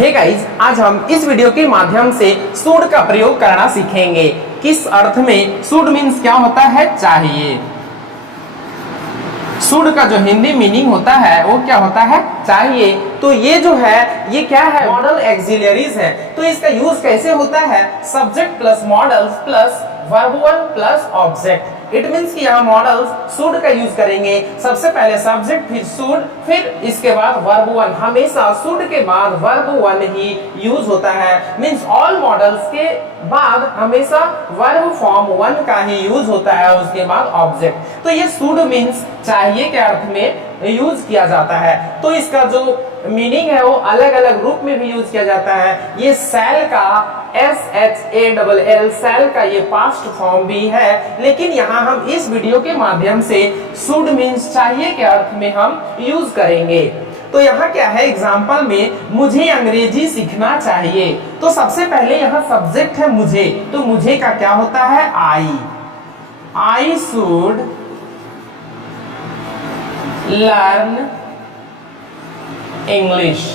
Hey guys, आज हम इस वीडियो के माध्यम से शुड का प्रयोग करना सीखेंगे। किस अर्थ में शुड मीन्स क्या होता है? चाहिए। शुड का जो हिंदी मीनिंग होता है वो क्या होता है? चाहिए। तो ये जो है ये क्या है? मॉडल एक्सिलरीज है। तो इसका यूज कैसे होता है? Subject plus models plus verb one plus object. It means कि यहाँ मॉडल्स शुड का यूज करेंगे। सबसे पहले सब्जेक्ट, फिर शुड, फिर इसके बाद वर्ब वन। हमेशा शुड के बाद वर्ब वन ही यूज होता है। मीन्स ऑल मॉडल्स के बाद हमेशा वर्ब फॉर्म वन का ही यूज होता है, उसके बाद ऑब्जेक्ट। तो ये शुड मीन्स चाहिए के अर्थ में यूज किया जाता है। तो इसका जो मीनिंग है वो अलग अलग रूप में भी यूज किया जाता है। ये सेल का SHALL सेल का ये पास्ट फॉर्म भी है, लेकिन यहाँ हम इस वीडियो के माध्यम से शुड मीन्स चाहिए के अर्थ में हम यूज करेंगे। तो यहाँ क्या है? एग्जाम्पल में मुझे अंग्रेजी सीखना चाहिए। तो सबसे पहले यहाँ सब्जेक्ट है मुझे, तो मुझे का क्या होता है? I should learn English.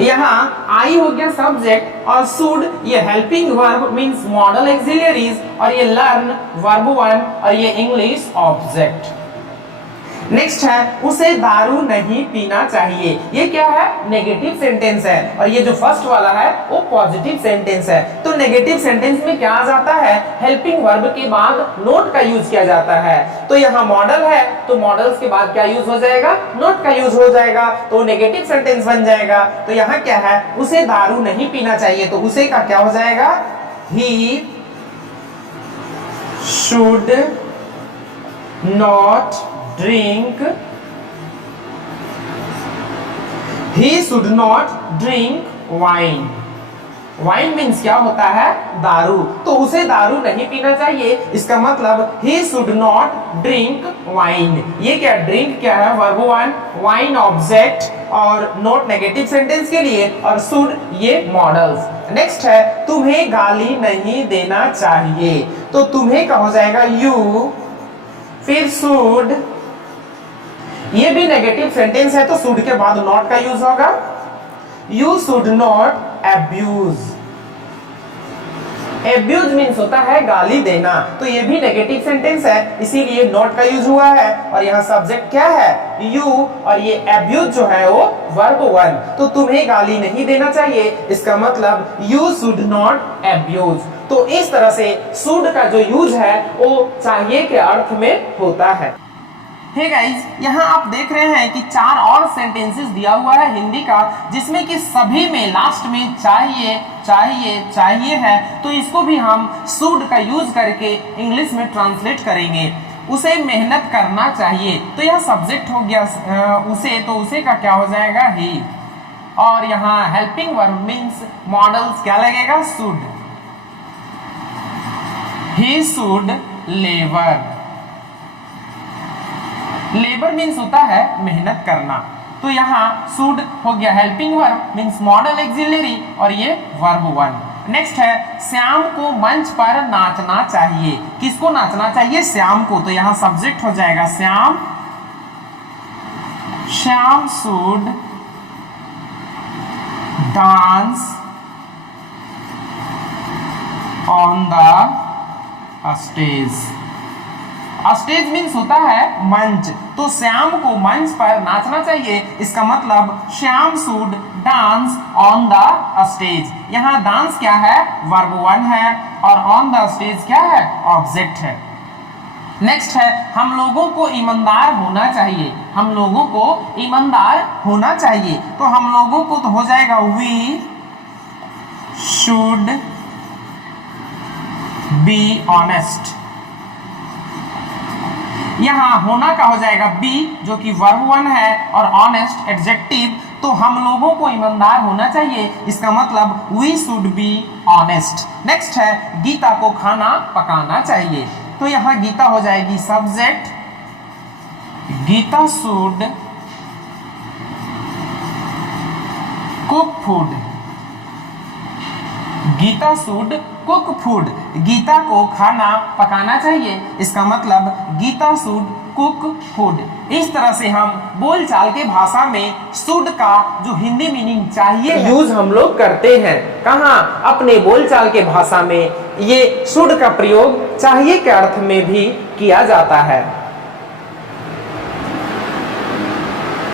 यहाँ आई हो गया सब्जेक्ट और शुड ये helping verb means model auxiliaries, और ये लर्न वर्ब वन, और ये इंग्लिश ऑब्जेक्ट। नेक्स्ट है उसे दारू नहीं पीना चाहिए। ये क्या है? नेगेटिव सेंटेंस है, और ये जो फर्स्ट वाला है वो पॉजिटिव सेंटेंस है। तो नेगेटिव सेंटेंस में क्या आ जाता है? हेल्पिंग वर्ब के बाद नोट का यूज किया जाता है। तो यहाँ मॉडल है तो मॉडल्स के बाद क्या यूज हो जाएगा? नोट का यूज हो जाएगा, तो नेगेटिव सेंटेंस बन जाएगा। तो यहाँ क्या है? उसे दारू नहीं पीना चाहिए, तो उसे का क्या हो जाएगा? He should not drink, he should not drink wine. Wine means क्या होता है? दारू। तो उसे दारू नहीं पीना चाहिए, इसका मतलब he should not drink wine। ये क्या? ड्रिंक क्या है? वर्ब वन, वाइन ऑब्जेक्ट, और नोट नेगेटिव सेंटेंस के लिए, और शुड ये मॉडल्स। नेक्स्ट है तुम्हें गाली नहीं देना चाहिए। तो तुम्हें का हो जाएगा यू, फिर शुड, ये भी नेगेटिव सेंटेंस है तो शुड के बाद नॉट का यूज होगा। You should not abuse. Abuse means होता है गाली देना, तो ये भी नेगेटिव सेंटेंस है, इसीलिए नॉट का यूज हुआ है। और यहाँ सब्जेक्ट क्या है? यू, और ये एब्यूज जो है वो वर्ब वन। तो तुम्हें गाली नहीं देना चाहिए, इसका मतलब यू शुड नॉट एब्यूज। तो इस तरह से शुड का जो यूज है वो चाहिए के अर्थ में होता है। हे गाइस, यहाँ आप देख रहे हैं कि चार और सेंटेंसेस दिया हुआ है हिंदी का, जिसमें कि सभी में लास्ट में चाहिए चाहिए चाहिए है। तो इसको भी हम शुड का यूज करके इंग्लिश में ट्रांसलेट करेंगे। उसे मेहनत करना चाहिए, तो यह सब्जेक्ट हो गया उसे, तो उसे का क्या हो जाएगा? ही। और यहाँ हेल्पिंग वर्ब मीन्स मॉडल्स क्या लगेगा? Should. He should labour. Labour means होता है मेहनत करना, तो यहाँ शुड हो गया helping verb means model axillary, और ये वर्ब वन। नेक्स्ट है श्याम को मंच पर नाचना चाहिए। किसको नाचना चाहिए? श्याम को। तो यहाँ सब्जेक्ट हो जाएगा Shyam, Shyam should dance on the stage. Stage means होता है मंच, तो श्याम को मंच पर नाचना चाहिए, इसका मतलब Shyam should dance on the stage. यहाँ डांस क्या है? वर्ब वन है, और ऑन द स्टेज क्या है? ऑब्जेक्ट है। नेक्स्ट है हम लोगों को ईमानदार होना चाहिए। हम लोगों को ईमानदार होना चाहिए, तो हम लोगों को तो हो जाएगा वी शुड बी ऑनेस्ट। यहाँ होना का हो जाएगा बी, जो कि वर्ब वन है, और ऑनेस्ट एडजेक्टिव। तो हम लोगों को ईमानदार होना चाहिए, इसका मतलब we should be honest. Next है गीता को खाना पकाना चाहिए। तो यहाँ गीता हो जाएगी subject, Geeta should cook food. Geeta should cook food, Geeta को खाना पकाना चाहिए, इसका मतलब गीता शुड कुक फूड। इस तरह से हम बोलचाल के भाषा में शुड का जो हिंदी मीनिंग चाहिए यूज हम लोग करते हैं। कहाँ? अपने बोलचाल के भाषा में ये शुड का प्रयोग चाहिए के अर्थ में भी किया जाता है।